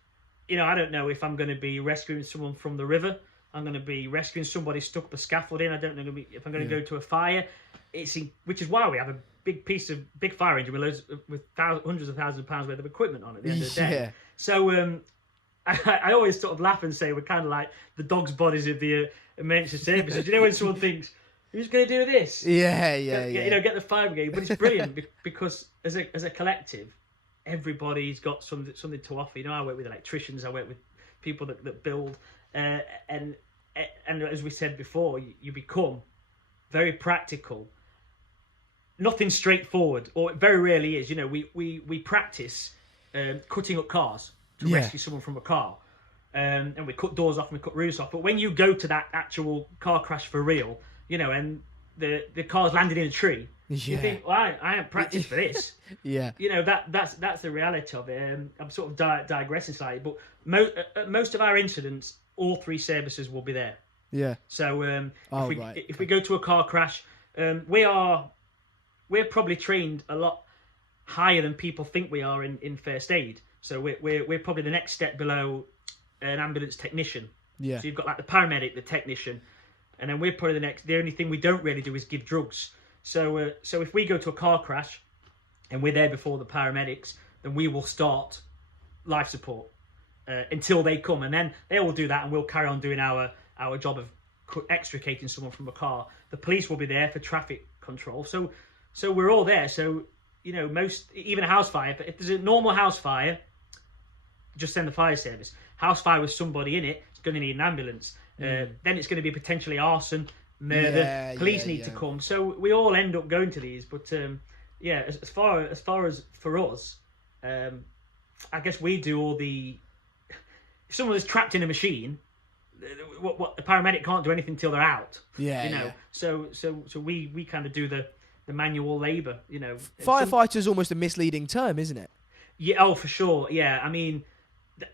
I don't know if I'm going to be rescuing someone from the river. I'm going to be rescuing somebody stuck up a scaffolding. I don't know if I'm going to go to a fire. Which is why we have a big fire engine with hundreds of thousands of pounds worth of equipment on at the end of the day. Yeah. So I always sort of laugh and say we're kind of like the dog's bodies of the emergency services. When someone thinks, who's going to do this? Yeah. Get the fire brigade. But it's brilliant because as a collective, everybody's got something to offer. I work with electricians. I work with people that build, and as we said before, you become very practical. Nothing straightforward, or it very rarely is. We practice cutting up cars to rescue someone from a car, and we cut doors off and we cut roofs off. But when you go to that actual car crash for real, and the car's landed in a tree, you think, well, I haven't practiced for this. Yeah. That's the reality of it. I'm sort of digressing slightly, but most of our incidents, all three services will be there. Yeah. So if we go to a car crash, we're probably trained a lot higher than people think we are in first aid. So we're probably the next step below an ambulance technician. Yeah. So you've got like the paramedic, the technician, and then we're probably the only thing we don't really do is give drugs. So if we go to a car crash and we're there before the paramedics, then we will start life support until they come, and then they will do that, and we'll carry on doing our job of extricating someone from a car. The police will be there for traffic control. So we're all there. So even a house fire, but if there's a normal house fire, just send the fire service. House fire with somebody in it, it's going to need an ambulance. Then it's going to be potentially arson, murder. Police need to come. So we all end up going to these. But as far as for us, I guess we do all the. If someone is trapped in a machine, what the paramedic can't do anything until they're out. So we kind of do the manual labour. Firefighter's almost a misleading term, isn't it? Yeah. Oh, for sure. Yeah. I mean,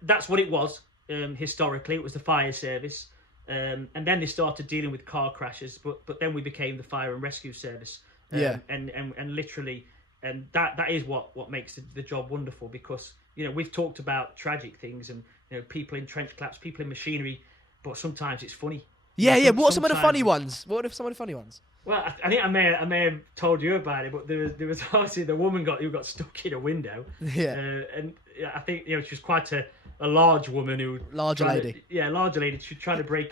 that's what it was. Historically, it was the fire service, and then they started dealing with car crashes. But then we became the fire and rescue service. And literally, and that is what makes the job wonderful, because we've talked about tragic things and people in trench collapse, people in machinery, but sometimes it's funny. Yeah. What are some of the funny ones? What are some of the funny ones? Well, I think I may have told you about it, but there was obviously the woman who got stuck in a window. Yeah. And I think she was quite a large woman larger lady. Larger lady. She tried to break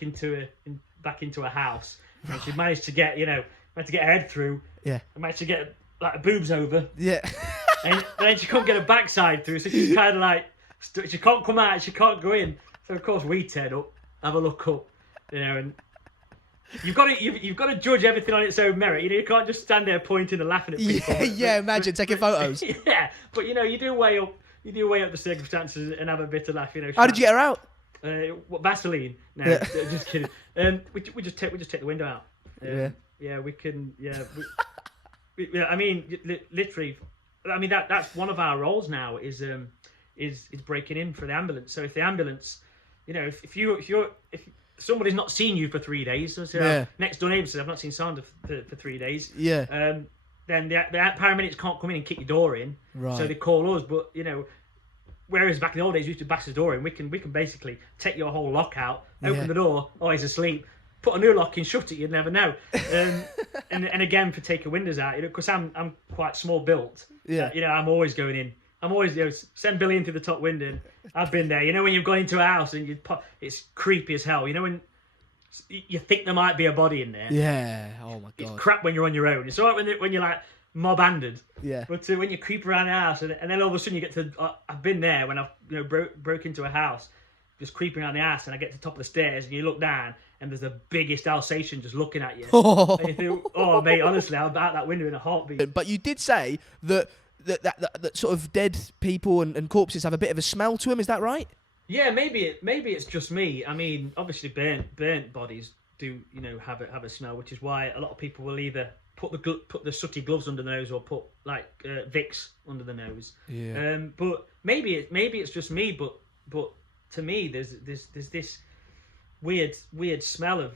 back into a house, and she managed to get her head through. Yeah. And managed to get like her boobs over. Yeah. And then she couldn't get her backside through, so she's kind of like she can't come out, she can't go in. So of course we turn up, have a look up, and. You've got to judge everything on its own merit. You can't just stand there pointing and laughing at people. Yeah. Imagine taking photos. Yeah, but you do weigh up the circumstances and have a bit of laugh. How did you get her out? Vaseline? No, just kidding. We just take the window out. Yeah, we can. Yeah, I mean, literally. I mean that's one of our roles now is breaking in for the ambulance. So if the ambulance, if somebody's not seen you for 3 days, so next door neighbour says, I've not seen Sandra for 3 days. Yeah. Then the paramedics can't come in and kick your door in. Right. So they call us. But whereas back in the old days we used to bash the door in, we can basically take your whole lock out, open the door. Oh, he's asleep. put a new lock and shut it, you'd never know. And again, for taking windows out, because I'm quite small built. Yeah. I'm always going in. I'm always, send Billy in through the top window. I've been there. When you've gone into a house and it's creepy as hell. When you think there might be a body in there. Yeah. Oh my It's god. crap when you're on your own. It's all right when you're like mob-handed. Yeah. But when you creep around the house and then all of a sudden you get to, I've been there when I've broke into a house, just creeping around the house, and I get to the top of the stairs and you look down and there's the biggest Alsatian just looking at you. And you think, oh mate, honestly, I'm out that window in a heartbeat. But you did say that sort of dead people and corpses have a bit of a smell to them. Is that right? Yeah, maybe it's just me. I mean, obviously burnt bodies do have a smell, which is why a lot of people will either put the sooty gloves under the nose or put like Vicks under the nose. Yeah. But maybe it's just me. But to me, there's this weird smell of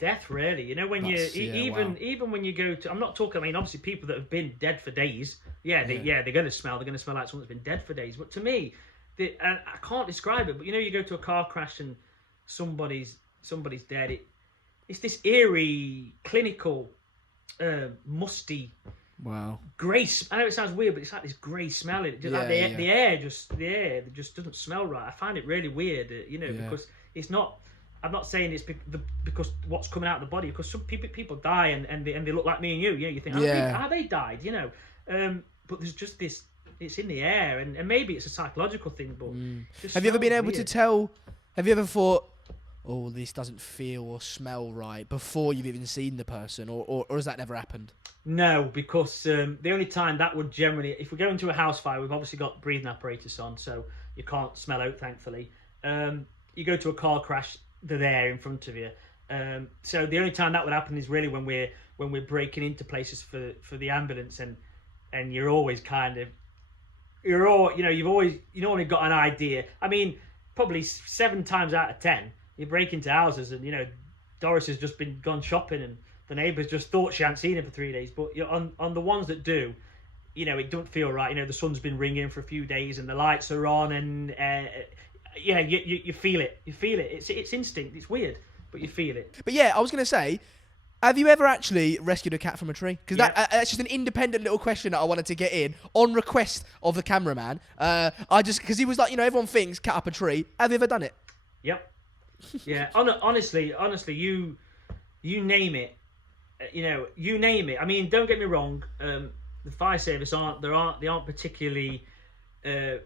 death, really. When even when you go to, I'm not talking. I mean, obviously people that have been dead for days. They're going to smell. They're going to smell like someone's been dead for days. But to me, and I can't describe it. But you go to a car crash and somebody's dead. It's this eerie, clinical, musty, grey. I know it sounds weird, but it's like this grey smell. The air just doesn't smell right. I find it really weird, because it's not. I'm not saying it's because what's coming out of the body. Because some people die and they look like me and you. You think, how they died, But there's just this. It's in the air, and maybe it's a psychological thing. But have you ever been able to tell? Have you ever thought, oh, this doesn't feel or smell right before you've even seen the person, or has that never happened? No, because the only time that would generally, if we go into a house fire, we've obviously got breathing apparatus on, so you can't smell out, thankfully. You go to a car crash, they're there in front of you. So the only time that would happen is really when we're breaking into places for the ambulance, and you're always kind of, you've only got an idea. I mean, probably 7 times out of 10, you break into houses and Doris has just gone shopping and the neighbours just thought she hadn't seen him for 3 days. But on the ones that do, it don't feel right. The sun's been ringing for a few days and the lights are on, and you feel it. You feel it. It's instinct. It's weird, but you feel it. But yeah, I was going to say, have you ever actually rescued a cat from a tree? Because that's just an independent little question that I wanted to get in on request of the cameraman. Because he was like, everyone thinks cat up a tree. Have you ever done it? Yep. Yeah. Honestly, you name it. You name it. I mean, don't get me wrong. The fire service aren't particularly. They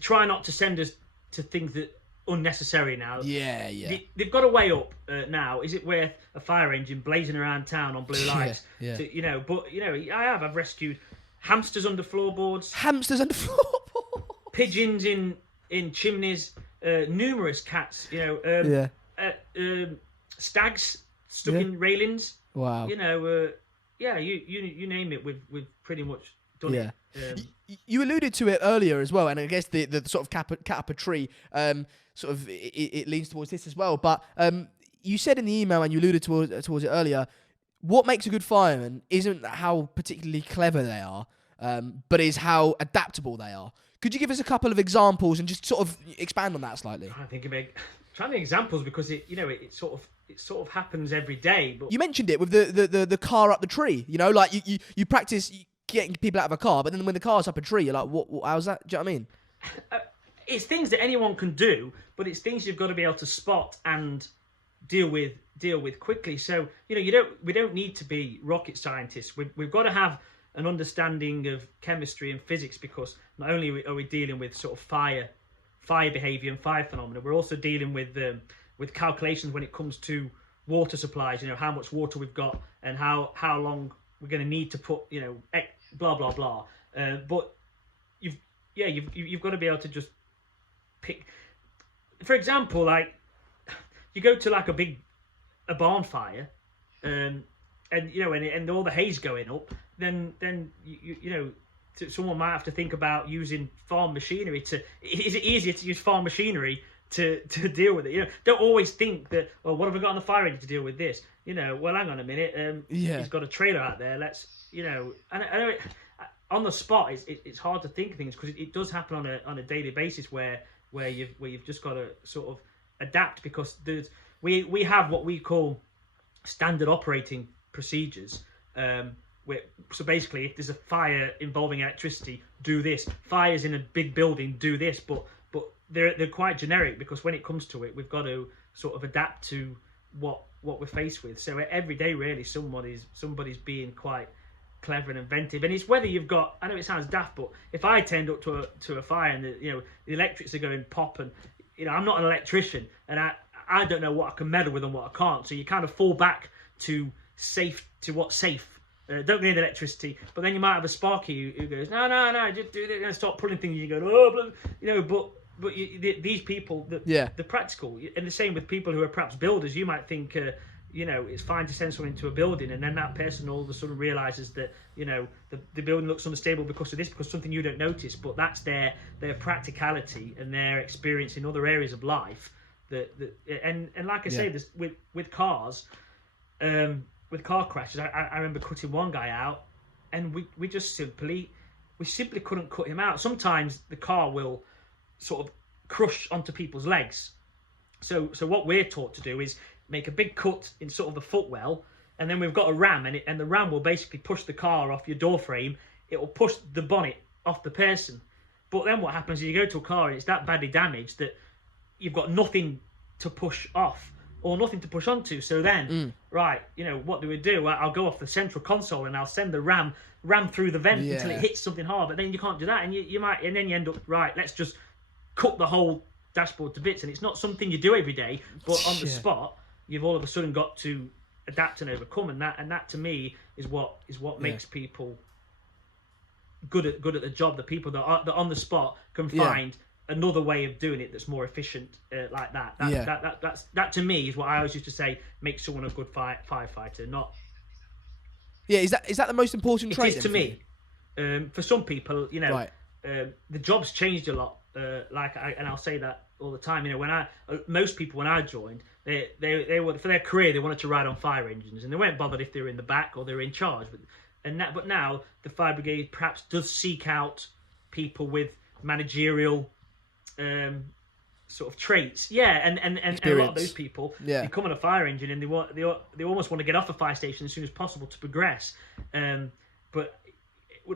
try not to send us to things that unnecessary now. Yeah. They've got a way up now. Is it worth a fire engine blazing around town on blue lights? Yeah. I've rescued hamsters under floorboards. Pigeons in chimneys. Numerous cats. Stags stuck in railings. Wow. You name it. We've pretty much done it. You alluded to it earlier as well, and I guess the sort of cat up a tree, sort of it leans towards this as well. But you said in the email, and you alluded towards it earlier, what makes a good fireman isn't how particularly clever they are, but is how adaptable they are. Could you give us a couple of examples and just sort of expand on that slightly? I think about trying to examples because it sort of happens every day. But you mentioned it with the car up the tree. Like you practice getting people out of a car, but then when the car's up a tree, you're like, what how's that? Do you know what I mean? It's things that anyone can do, but it's things you've got to be able to spot and deal with quickly. So we don't need to be rocket scientists. We've got to have an understanding of chemistry and physics, because not only are we dealing with sort of fire behavior and fire phenomena, we're also dealing with calculations when it comes to water supplies. How much water we've got and how long we're going to need to put, blah blah blah. But you've got to be able to just pick. For example, like you go to like a barn fire, and all the hay's going up. Then someone might have to think about using farm machinery to. Is it easier to use farm machinery to deal with it? Don't always think that. Well, what have we got on the fire engine to deal with this? Well, hang on a minute. He's got a trailer out there. Let's. And I know on the spot, it's hard to think of things because it does happen on a daily basis where you've just got to sort of adapt, because we have what we call standard operating procedures. So basically, if there's a fire involving electricity, do this. Fires in a big building, do this. But they're quite generic, because when it comes to it, we've got to sort of adapt to what we're faced with. So every day, really, somebody's being quite clever and inventive. And it's whether you've got, I know it sounds daft, but if I turned up to a fire and the electrics are going pop, and I'm not an electrician, and I don't know what I can meddle with and what I can't. So you kind of fall back to what's safe. Don't need electricity, but then you might have a Sparky who goes, no, just do it, and start pulling things. And you go, oh, but these people, the practical, and the same with people who are perhaps builders. You might think, it's fine to send someone into a building, and then that person all of a sudden realizes that the building looks unstable because of this, because something you don't notice. But that's their practicality and their experience in other areas of life. And like I say, this with cars. With car crashes, I remember cutting one guy out, and we simply couldn't cut him out. Sometimes the car will sort of crush onto people's legs. So what we're taught to do is make a big cut in sort of the footwell, and then we've got a ram, and the ram will basically push the car off your door frame. It will push the bonnet off the person. But then what happens is you go to a car and it's that badly damaged that you've got nothing to push off. Or nothing to push onto. So then, right, what do we do? I'll go off the central console and I'll send the ram through the vent until it hits something hard. But then you can't do that, and you might, and then you end up, right, let's just cut the whole dashboard to bits. And it's not something you do every day, but on the spot, you've all of a sudden got to adapt and overcome. And that to me is what makes people good at the job. The people that on the spot can find another way of doing it that's more efficient, like that. That to me is what I always used to say makes someone a good firefighter. Not. Yeah, is that the most important trait? It is to me. For some people, the job's changed a lot. And I'll say that all the time. Most people when I joined, they were, for their career, they wanted to ride on fire engines, and they weren't bothered if they were in the back or they were in charge. But now the fire brigade perhaps does seek out people with managerial sort of traits, and a lot of those people become on a fire engine, and they almost want to get off a fire station as soon as possible to progress. But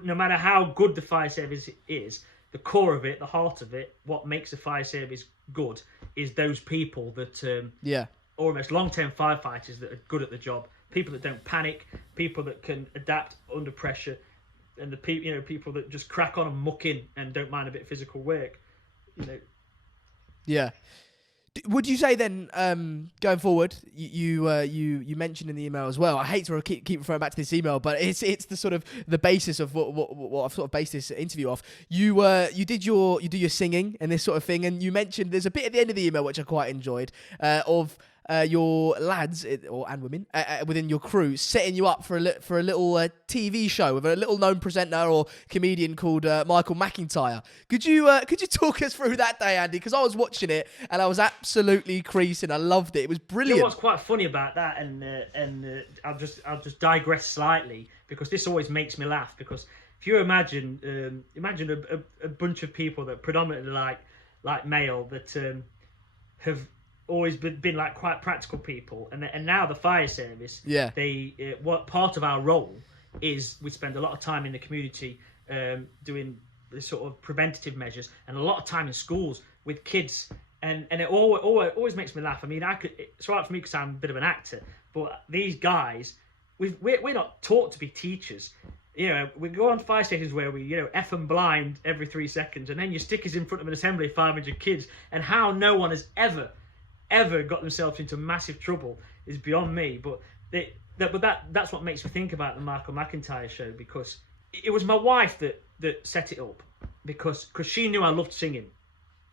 no matter how good the fire service is, the core of it, the heart of it, what makes a fire service good is those people that almost long-term firefighters that are good at the job, people that don't panic, people that can adapt under pressure, and the people that just crack on and muck in and don't mind a bit of physical work. Yeah. Would you say then, going forward, you mentioned in the email as well, I hate to keep referring back to this email, but it's the sort of the basis of what I've sort of based this interview off. You do your singing and this sort of thing, and you mentioned there's a bit at the end of the email which I quite enjoyed of your lads and women within your crew setting you up for a little TV show with a little known presenter or comedian called Michael McIntyre. Could you talk us through that day, Andy? Because I was watching it and I was absolutely creasing. I loved it. It was brilliant. What's quite funny about that, and I'll just digress slightly, because this always makes me laugh. Because if you imagine a bunch of people that predominantly like male that have always been like quite practical people, and now the fire service, what part of our role is we spend a lot of time in the community doing the sort of preventative measures, and a lot of time in schools with kids, and it always makes me laugh. I mean, it's right for me because I'm a bit of an actor, but these guys, we're not taught to be teachers. We go on fire stations where we, F and blind every 3 seconds, and then you stick us in front of an assembly of 500 kids, and how no one has ever got themselves into massive trouble is beyond me. But that's what makes me think about the Michael McIntyre show, because it was my wife that set it up, because she knew I loved singing,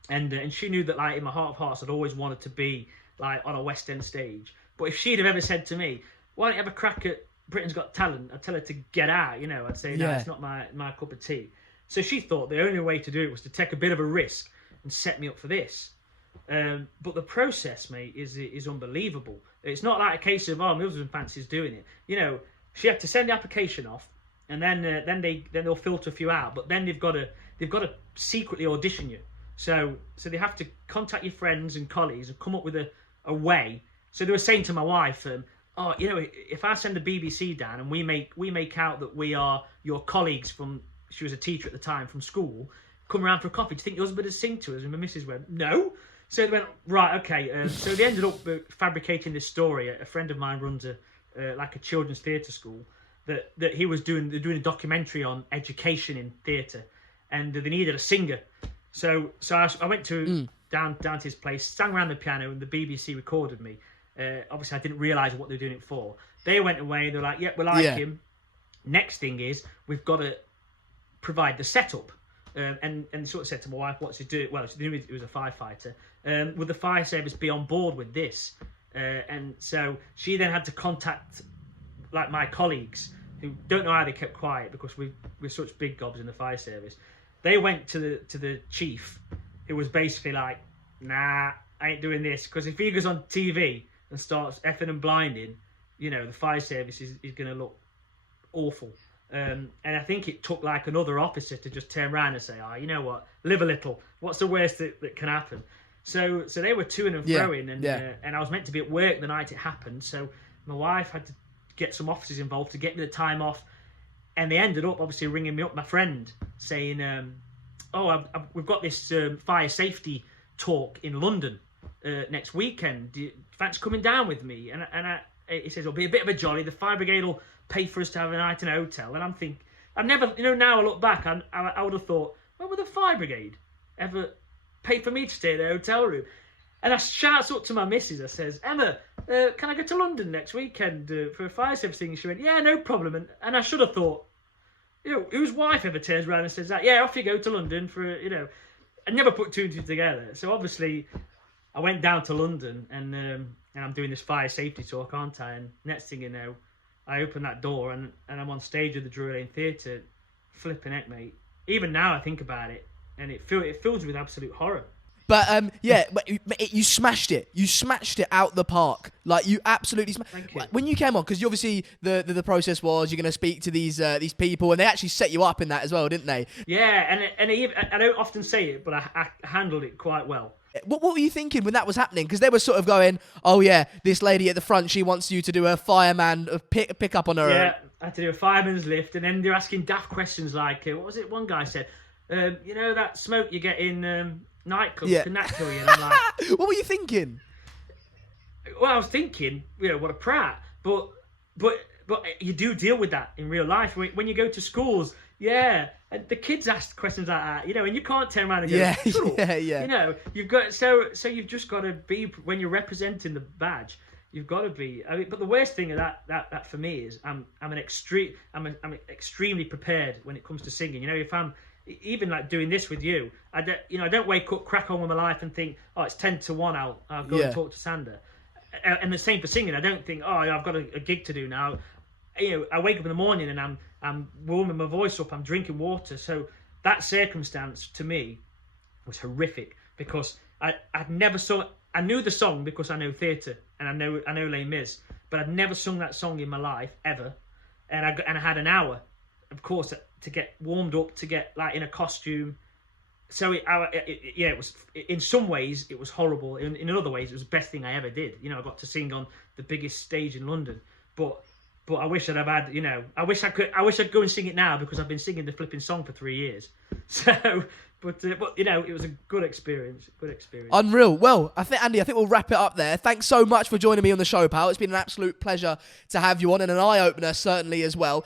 and she knew that, like, in my heart of hearts I'd always wanted to be like on a West End stage. But if she'd have ever said to me, why don't you have a crack at Britain's Got Talent, I'd tell her to get out. I'd say, no, it's not my cup of tea. So she thought the only way to do it was to take a bit of a risk and set me up for this. But the process, mate, is unbelievable. It's not like a case of, my husband fancies doing it. She had to send the application off, and then they'll filter a few out. But then they've got to secretly audition you. So they have to contact your friends and colleagues and come up with a way So they were saying to my wife, "Oh, you know, if I send the BBC down and we make out that we are your colleagues from," she was a teacher at the time, "from school, come around for a coffee, do you think your husband would sing to us?" And my missus went, "No." So they went, "Right, okay." So they ended up fabricating this story. A friend of mine runs like a children's theatre school that he was doing. They're doing a documentary on education in theatre, and they needed a singer. So I went down to his place, sang around the piano, and the BBC recorded me. Obviously, I didn't realise what they were doing it for. They went away. They're like, "Yep, we like him." Next thing is we've got to provide the setup. And sort of said to my wife, "What's he doing?" Well, it was a firefighter. Would the fire service be on board with this? And so she then had to contact like my colleagues who don't know how they kept quiet because we're such big gobs in the fire service. They went to the chief, who was basically like, "Nah, I ain't doing this," because if he goes on TV and starts effing and blinding, you know, the fire service is going to look awful. And I think it took like another officer to just turn around and say, "Oh, you know what? Live a little. What's the worst that can happen?" So they were toing and froing, and I was meant to be at work the night it happened. So my wife had to get some officers involved to get me the time off, and they ended up obviously ringing me up, my friend, saying, we've got this fire safety talk in London next weekend. Do you fancy coming down with me?" And he says, "It'll be a bit of a jolly. The fire brigade will pay for us to have a night in a hotel." And I'm thinking, I've never, now I look back, I would have thought, when would the fire brigade ever pay for me to stay in a hotel room? And I shouts up to my missus, I says, "Emma, can I go to London next weekend for a fire service thing?" And she went, "Yeah, no problem." And I should have thought, you know, whose wife ever turns around and says that? "Yeah, off you go to London for, you know." I never put two and two together. So obviously I went down to London and I'm doing this fire safety talk, aren't I? And next thing you know, I open that door and I'm on stage at the Drury Lane Theatre. Flipping heck, mate. Even now I think about it, and it fills me with absolute horror. But you smashed it. You smashed it out the park. Like, you absolutely Thank you. When you came on, because obviously the process was you're going to speak to these people, and they actually set you up in that as well, didn't they? Yeah, and I don't often say it, but I handled it quite well. What were you thinking when that was happening? Because they were sort of going, "Oh yeah, this lady at the front, she wants you to do a fireman pick up on her." Yeah, I had to do a fireman's lift, and then they're asking daft questions like, what was it? One guy said, "You know that smoke you get in nightclubs, can that kill you?" And I'm like, what were you thinking? Well, I was thinking, you know, what a prat. But you do deal with that in real life when you go to schools. Yeah, and the kids ask questions like that, you know, and you can't turn around and go, "Shut up." yeah. You know, you've got so you've just got to be, when you're representing the badge, you've got to be. I mean, but the worst thing of that for me is I'm extremely prepared when it comes to singing. You know, if I'm even like doing this with you, I don't wake up, crack on with my life, and think, "Oh, it's 10-1. I'll go and talk to Sander." And the same for singing. I don't think, "Oh, I've got a gig to do now." You know, I wake up in the morning and I'm warming my voice up. I'm drinking water. So that circumstance to me was horrific because I'd never sung. I knew the song because I know theatre and I know Les Mis, but I'd never sung that song in my life ever. And I had an hour, of course, to get warmed up, to get like in a costume. So it was, in some ways it was horrible. In other ways it was the best thing I ever did. You know, I got to sing on the biggest stage in London. But I wish I'd have had, you know, I wish I'd go and sing it now because I've been singing the flipping song for 3 years. So, but you know, it was a good experience. Unreal. Well, Andy, I think we'll wrap it up there. Thanks so much for joining me on the show, pal. It's been an absolute pleasure to have you on, and an eye-opener certainly as well.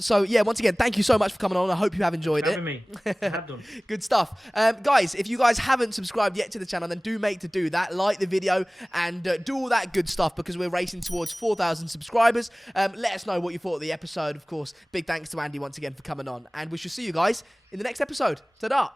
So yeah, once again, thank you so much for coming on. I hope you have enjoyed it. Having me. I have done. Good stuff. Guys, if you guys haven't subscribed yet to the channel, then do make to do that. Like the video and do all that good stuff because we're racing towards 4,000 subscribers. Let us know what you thought of the episode. Of course, big thanks to Andy once again for coming on, and we shall see you guys in the next episode. Ta-da!